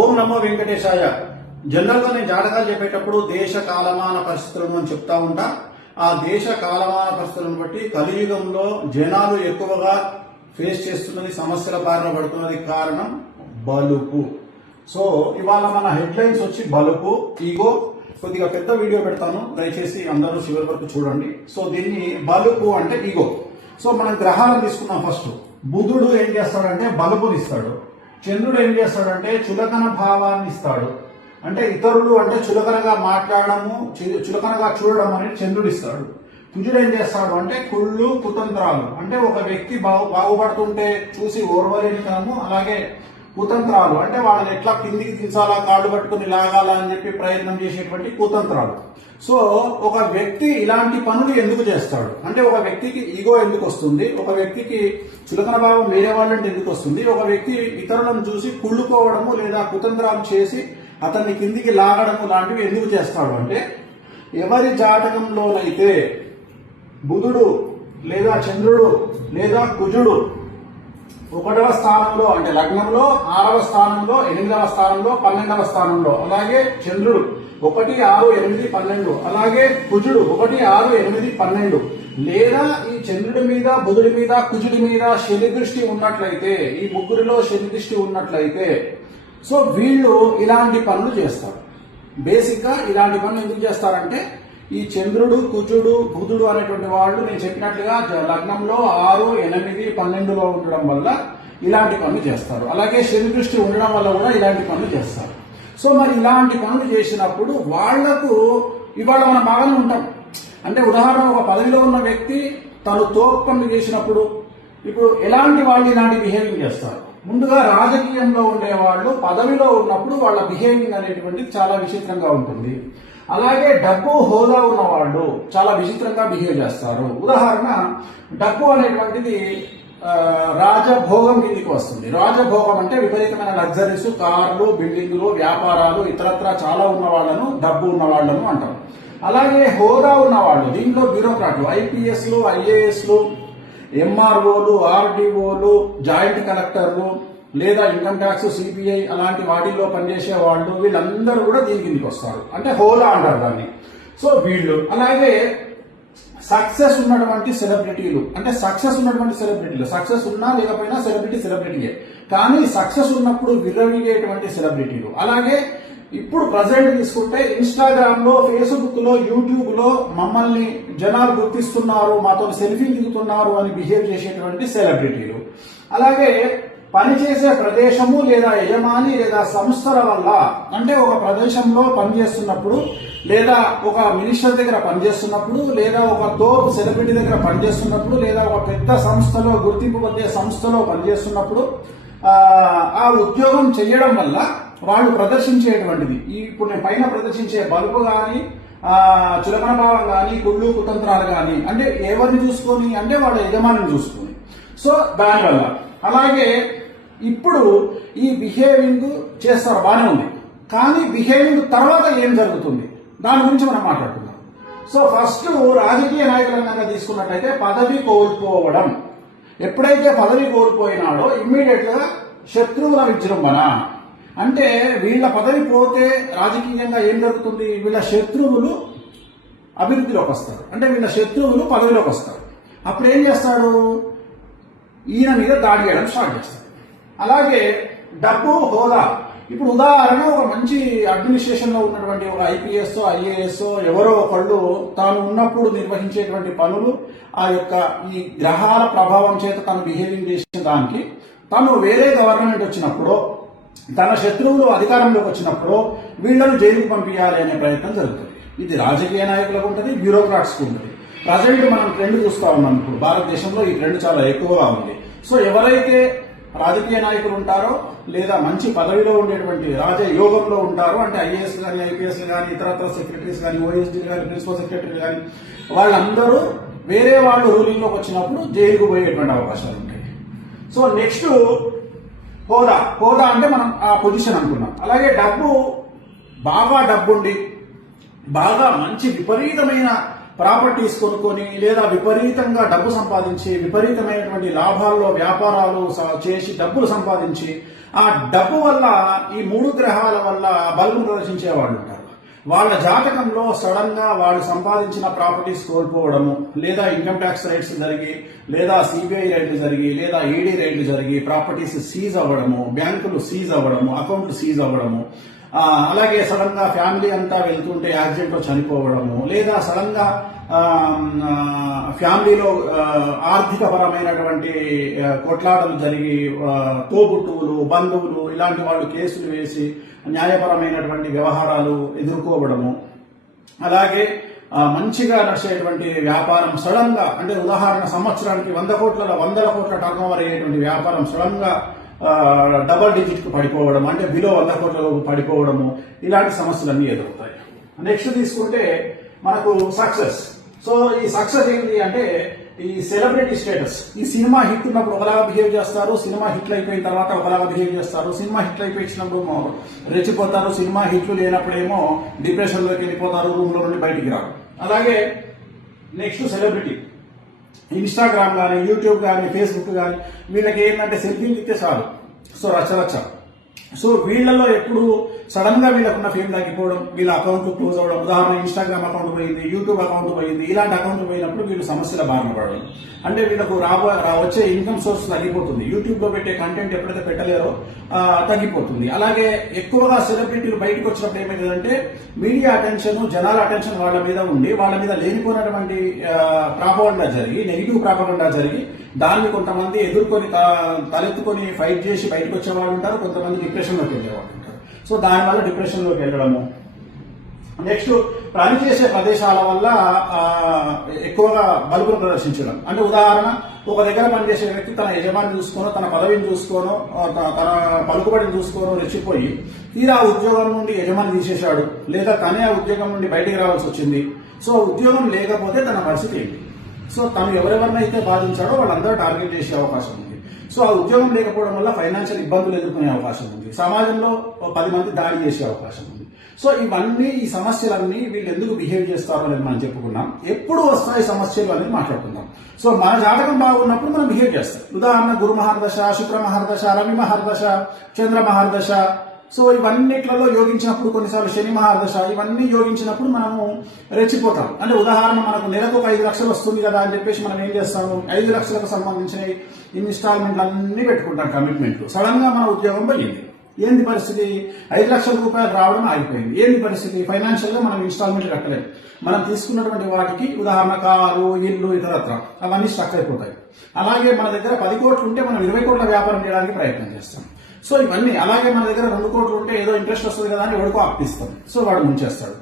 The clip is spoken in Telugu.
ఓం నమో వెంకటేశాయ. జనరల్ గా నేను జాతకాలు చెప్పేటప్పుడు దేశ కాలమాన పరిస్థితులను అని చెప్తా ఉంటా. ఆ దేశ కాలమాన పరిస్థితులను బట్టి కలియుగంలో జనాలు ఎక్కువగా ఫేస్ చేస్తున్నది, సమస్యల బారిన పడుతున్నది కారణం బలుపు. సో ఇవాళ మన హెడ్ లైన్స్ వచ్చి బలుపు, ఈగో. కొద్దిగా పెద్ద వీడియో పెడతాను, దయచేసి అందరూ చివరి వరకు చూడండి. సో దీన్ని బలుపు అంటే ఈగో. సో మనం గ్రహాలను తీసుకున్నాం. ఫస్ట్ బుధుడు ఏం చేస్తాడంటే బలుపుని ఇస్తాడు. చంద్రుడు ఏం చేస్తాడంటే చులకన భావాన్ని ఇస్తాడు. అంటే ఇతరులు అంటే చులకనగా మాట్లాడము, చులకనగా చూడడం అనేది చంద్రుడు ఇస్తాడు. కుజుడు ఏం చేస్తాడు అంటే కుళ్ళు, కుతంత్రాలు. అంటే ఒక వ్యక్తి బాగుపడుతుంటే చూసి ఓర్వలేనితనము, అలాగే కుతంత్రాలు అంటే వాళ్ళని ఎట్లా కిందికి దించాలా, కాళ్ళు పట్టుకుని లాగాలా అని చెప్పి ప్రయత్నం చేసేటువంటి కుతంత్రాలు. సో ఒక వ్యక్తి ఇలాంటి పనులు ఎందుకు చేస్తాడు అంటే ఒక వ్యక్తికి ఈగో ఎందుకు వస్తుంది, ఒక వ్యక్తికి చులకన భావం వేరే వాళ్ళంటే ఎందుకు వస్తుంది, ఒక వ్యక్తి ఇతరులను చూసి కుళ్ళుకోవడము లేదా కుతంత్రాలు చేసి అతన్ని కిందికి లాగడము లాంటివి ఎందుకు చేస్తాడు అంటే ఎవరి జాతకంలోనైతే బుధుడు లేదా చంద్రుడు లేదా కుజుడు 1వ స్థానంలో అంటే లగ్నంలో, 6వ స్థానంలో, 8వ స్థానంలో, 12వ స్థానంలో, అలాగే చంద్రుడు 1, 6, 8, 12, అలాగే కుజుడు 1, 6, 8, 12, లేదా ఈ చంద్రుడి మీద, బుధుడి మీద, కుజుడి మీద శని దృష్టి ఉన్నట్లయితే, ఈ ముగ్గురిలో శని దృష్టి ఉన్నట్లయితే సో వీళ్ళు ఇలాంటి పనులు చేస్తారు. బేసిక్ గా ఇలాంటి పనులు ఎందుకు చేస్తారంటే ఈ చంద్రుడు, కుజుడు, బుధుడు అనేటువంటి వాళ్ళు నేను చెప్పినట్లుగా లగ్నంలో 6, 8, 12లో ఉండడం వల్ల ఇలాంటి పనులు చేస్తారు. అలాగే శని దృష్టి ఉండడం వల్ల కూడా ఇలాంటి పనులు చేస్తారు. సో మరి ఇలాంటి పనులు చేసినప్పుడు వాళ్లకు ఇవాళ మనం బాగానే ఉంటాం. అంటే ఉదాహరణ ఒక పదవిలో ఉన్న వ్యక్తి తను తోపు పనులు చేసినప్పుడు ఇప్పుడు ఎలాంటి వాళ్ళు ఇలాంటి బిహేవింగ్ చేస్తారు. ముందుగా రాజకీయంలో ఉండేవాళ్ళు పదవిలో ఉన్నప్పుడు వాళ్ళ బిహేవింగ్ అనేటువంటిది చాలా విచిత్రంగా ఉంటుంది. అలాగే డబ్బు, హోదా ఉన్న వాళ్ళు చాలా విచిత్రంగా బిహేవ్ చేస్తారు. ఉదాహరణ డబ్బు అనేటువంటిది రాజభోగం కిందికి వస్తుంది. రాజభోగం అంటే విపరీతమైన లగ్జరీస్, కార్లు, బిల్డింగులు, వ్యాపారాలు, ఇతరత్రా చాలా ఉన్న వాళ్ళను డబ్బు ఉన్న వాళ్ళను అంటారు. అలాగే హోదా ఉన్న వాళ్ళు, దీంట్లో బ్యూరోక్రాట్లు, ఐపీఎస్లు, ఐఏఎస్లు, ఎంఆర్ఓలు, ఆర్డీఓలు, జాయింట్ కలెక్టర్లు, లేదా ఇన్కమ్ ట్యాక్స్, సిబిఐ అలాంటి వాటిల్లో పనిచేసే వాళ్ళు, వీళ్ళందరూ కూడా దీని కిందికి వస్తారు. అంటే హోదా అంటారు దాన్ని. సో వీళ్ళు అలాగే సక్సెస్ ఉన్నటువంటి సెలబ్రిటీలు, అంటే సక్సెస్ ఉన్నటువంటి సెలబ్రిటీలు, సక్సెస్ ఉన్నా లేకపోయినా సెలబ్రిటీయే, కానీ సక్సెస్ ఉన్నప్పుడు విర్రవీగేటువంటి సెలబ్రిటీలు. అలాగే ఇప్పుడు ప్రజెంట్ తీసుకుంటే ఇన్స్టాగ్రామ్ లో, ఫేస్బుక్ లో, యూట్యూబ్ లో మమ్మల్ని జనాలు గుర్తిస్తున్నారు, మాతో సెల్ఫీ దిగుతున్నారు అని బిహేవ్ చేసేటువంటి సెలబ్రిటీలు. అలాగే పనిచేసే ప్రదేశము లేదా యజమాని లేదా సంస్థల వల్ల, అంటే ఒక ప్రదేశంలో పనిచేస్తున్నప్పుడు లేదా ఒక మినిస్టర్ దగ్గర పనిచేస్తున్నప్పుడు లేదా ఒక తోపు సెలబ్రిటీ దగ్గర పనిచేస్తున్నప్పుడు లేదా ఒక పెద్ద సంస్థలో, గుర్తింపు పొందే సంస్థలో పనిచేస్తున్నప్పుడు ఆ ఉద్యోగం చేయడం వల్ల వాళ్ళు ప్రదర్శించేటువంటిది ఇప్పుడు నేను పైన ప్రదర్శించే బలుపు కానీ, చులకన భావం కానీ, కుళ్ళు, కుతంత్రాలు కానీ అంటే ఎవరిని చూసుకొని అంటే వాళ్ళ యజమానిని చూసుకొని. సో దానివల్ల అలాగే ఇప్పుడు ఈ బిహేవింగ్ చేస్తారు, బాగానే ఉంది. కానీ బిహేవింగ్ తర్వాత ఏం జరుగుతుంది దాని గురించి మనం మాట్లాడుకుందాం. సో ఫస్ట్ రాజకీయ నాయకులంగా తీసుకున్నట్లయితే పదవి కోల్పోవడం. ఎప్పుడైతే పదవి కోల్పోయినాడో ఇమ్మీడియట్ గా శత్రువుల విజృంభణ. అంటే వీళ్ళ పదవి పోతే రాజకీయంగా ఏం జరుగుతుంది, వీళ్ళ శత్రువులు అభివృద్ధిలోకి వస్తారు. అంటే వీళ్ళ శత్రువులు పదవిలోకి వస్తారు. అప్పుడు ఏం చేస్తారు, ఈయన మీద దాడి చేయడం స్టార్ట్ చేస్తారు. అలాగే డబ్బు, హోదా. ఇప్పుడు ఉదాహరణ ఒక మంచి అడ్మినిస్ట్రేషన్ లో ఉన్నటువంటి ఒక ఐపీఎస్, ఐఏఎస్ ఎవరో ఒకళ్ళు తాను ఉన్నప్పుడు నిర్వహించేటువంటి పనులు, ఆ యొక్క ఈ గ్రహాల ప్రభావం చేత తను బిహేవింగ్ చేసిన దానికి తను వేరే గవర్నమెంట్ వచ్చినప్పుడు, తన శత్రువులు అధికారంలోకి వచ్చినప్పుడు వీళ్లను జైలుకు పంపించాలి అనే ప్రయత్నం జరుగుతుంది. ఇది రాజకీయ నాయకులకు ఉంటుంది, బ్యూరోక్రాట్స్ కు ఉంటుంది. ప్రజెంట్ మనం ట్రెండ్ చూస్తా ఉన్నాం. ఇప్పుడు భారతదేశంలో ఈ ట్రెండ్ చాలా ఎక్కువగా ఉంది. సో ఎవరైతే రాజకీయ నాయకులు ఉంటారో లేదా మంచి పదవిలో ఉండేటువంటి రాజయోగంలో ఉంటారో, అంటే ఐఏఎస్ కానీ, ఐపీఎస్ కానీ, ఇతరత్ర సెక్రటరీస్ కానీ, ఓఎస్డీ కానీ, ప్రిన్సిపల్ సెక్రటరీ కానీ, వాళ్ళందరూ వేరే వాళ్ళు రూలింగ్ లోకి వచ్చినప్పుడు జైలుకు పోయేటువంటి అవకాశాలు ఉంటాయి. సో నెక్స్ట్ హోదా. హోదా అంటే మనం ఆ పొజిషన్ అనుకున్నాం. అలాగే డబ్బు, బాగా డబ్బుండి బాగా మంచి విపరీతమైన ప్రాపర్టీస్ కొనుక్కొని లేదా విపరీతంగా డబ్బు సంపాదించి విపరీతమైనటువంటి లాభాల్లో వ్యాపారాలు చేసి డబ్బులు సంపాదించి ఆ డబ్బు వల్ల ఈ 3 గ్రహాల వల్ల బలుగును ప్రదర్శించే వాళ్ళు ఉంటారు. వాళ్ళ జాతకంలో సడన్ గా వాళ్ళు సంపాదించిన ప్రాపర్టీస్ కోల్పోవడము, లేదా ఇన్కమ్ ట్యాక్స్ రైట్స్ జరిగి, లేదా సిబిఐ రైడ్లు జరిగి, లేదా ఈడీ రైడ్లు జరిగి ప్రాపర్టీస్ సీజ్ అవ్వడము, బ్యాంకులు సీజ్ అవ్వడము, అకౌంట్లు సీజ్ అవ్వడము, అలాగే సడన్ గా ఫ్యామిలీ అంతా వెళ్తుంటే యాక్సిడెంట్ లో చనిపోవడము, లేదా సడన్ గా ఫ్యామిలీలో ఆర్థిక పరమైనటువంటి కొట్లాటలు జరిగి తోబుట్టువులు, బంధువులు ఇలాంటి వాళ్ళు కేసులు వేసి న్యాయపరమైనటువంటి వ్యవహారాలు ఎదుర్కోవడము, అలాగే మంచిగా నడిచేటువంటి వ్యాపారం సడన్ గా, అంటే ఉదాహరణ సంవత్సరానికి 100 కోట్ల టర్న్ ఓవర్ అయ్యేటువంటి వ్యాపారం సడన్ గా డబల్ డిజిట్ కు పడిపోవడం, అంటే బిలో 100 కోట్లకు పడిపోవడము, ఇలాంటి సమస్యలన్నీ ఎదురవుతాయి. నెక్స్ట్ తీసుకుంటే మనకు సక్సెస్. సో ఈ సక్సెస్ ఏంటి అంటే ఈ సెలబ్రిటీ స్టేటస్. ఈ సినిమా హిట్ ఉన్నప్పుడు ఒకలాగా బిహేవ్ చేస్తారు, సినిమా హిట్లు అయిపోయిన తర్వాత ఒకలాగా బిహేవ్ చేస్తారు. సినిమా హిట్లు అయిపోయినప్పుడు రెచ్చిపోతారు, సినిమా హిట్లు లేనప్పుడేమో డిప్రెషన్ లోకి వెళ్ళిపోతారు, రూమ్ లో నుండి బయటికి రారు. అలాగే నెక్స్ట్ సెలబ్రిటీ, ఇన్స్టాగ్రామ్ కానీ, యూట్యూబ్ కానీ, ఫేస్బుక్ కానీ, వీళ్ళకి ఏంటంటే సెల్ఫీలు ఇస్తే చాలు, సో రచ్చ. సో వీళ్ళలో ఎప్పుడు సడన్ గా వీళ్ళకున్న ఫేమ్ తగ్గిపోవడం, వీళ్ళ అకౌంట్ క్లోజ్ అవ్వడం, ఉదాహరణ ఇన్స్టాగ్రామ్ అకౌంట్ పోయింది, యూట్యూబ్ అకౌంట్ పోయింది, ఇలాంటి అకౌంట్ పోయినప్పుడు వీళ్ళు సమస్యల బారిన పడడం, అంటే వీళ్ళకు వచ్చే ఇన్కమ్ సోర్స్ తగ్గిపోతుంది. యూట్యూబ్ లో పెట్టే కంటెంట్ ఎప్పుడైతే పెట్టలేరో తగ్గిపోతుంది. అలాగే ఎక్కువగా సెలబ్రిటీలు బయటకు వచ్చినప్పుడు ఏమైందంటే మీడియా అటెన్షన్, జనాల అటెన్షన్ వాళ్ళ మీద ఉండి, వాళ్ళ మీద లేనిపోయినటువంటి ప్రాపగండా జరిగి, నెగిటివ్ ప్రాపగండా జరిగి, దాన్ని కొంతమంది ఎదుర్కొని తలెత్తుకొని ఫైట్ చేసి బయటకు వచ్చేవాళ్ళు ఉంటారు, కొంతమంది డిప్రెషన్ లోకి వెళ్ళేవాళ్ళు ఉంటారు. సో దానివల్ల డిప్రెషన్ లోకి వెళ్ళడము. నెక్స్ట్ పనిచేసే ప్రదేశాల వల్ల ఎక్కువగా బలుపును ప్రదర్శించడం, అంటే ఉదాహరణ ఒక దగ్గర పనిచేసే వ్యక్తి తన యజమాని చూసుకోనో, తన పదవిని చూసుకోనో, తన పలుకుబడిని చూసుకోనో రెచ్చిపోయి తీరా ఉద్యోగం నుండి యజమాని తీసేశాడు, లేదా తనే ఆ ఉద్యోగం నుండి బయటికి రావాల్సి వచ్చింది. సో ఉద్యోగం లేకపోతే తన పరిస్థితి ఏంటి? సో తను ఎవరెవరినైతే బాధించాడో వాళ్ళందరూ టార్గెట్ చేసే అవకాశం ఉంది. సో ఆ ఉద్యోగం లేకపోవడం వల్ల ఫైనాన్షియల్ ఇబ్బందులు ఎదుర్కొనే అవకాశం ఉంది, సమాజంలో 10 మంది దాడి చేసే అవకాశం ఉంది. సో ఇవన్నీ, ఈ సమస్యలన్నీ వీళ్ళు ఎందుకు బిహేవ్ చేస్తారో అనేది మనం చెప్పుకున్నాం. ఎప్పుడు వస్తాయి సమస్యలు అనేది మాట్లాడుకుందాం. సో మన జాతకం బాగున్నప్పుడు మనం బిహేవ్ చేస్తాం. ఉదాహరణ గురు మహర్దశ, శుక్ర మహర్దశ, రవి మహర్దశ, చంద్ర మహర్దశ, సో ఇవన్నిట్లలో యోగించినప్పుడు, కొన్నిసార్లు శని మహాదశ, ఇవన్నీ యోగించినప్పుడు మనము రెచ్చిపోతాం. అంటే ఉదాహరణ మనకు నెలకు 5 లక్షలు వస్తుంది కదా అని చెప్పేసి మనం ఏం చేస్తాము, 5 లక్షలకు సంబంధించిన ఇన్స్టాల్మెంట్లు అన్ని పెట్టుకుంటాం, కమిట్మెంట్లు. సడన్ గా మన ఉద్యోగం పోయింది. ఏంది పరిస్థితి? 5 లక్షల రూపాయలు రావడం ఆగిపోయింది. ఏంది పరిస్థితి? ఫైనాన్షియల్ గా మనం ఇన్స్టాల్మెంట్ కట్టలేము. మనం తీసుకున్నటువంటి వాటికి, ఉదాహరణ కారు, ఇల్లు, ఇతరత్ర అవన్నీ స్టక్ అయిపోతాయి. అలాగే మన దగ్గర 10 కోట్లు ఉంటే మనం 20 కోట్ల వ్యాపారం చేయడానికి ప్రయత్నం చేస్తాం. సో ఇవన్నీ. అలాగే మన దగ్గర 2 కోట్లు ఉంటే ఏదో ఇంట్రెస్ట్ వస్తుంది కదా అని ఎవరికో అప్పిస్తాం, సో వాడు ముంచేస్తాడు.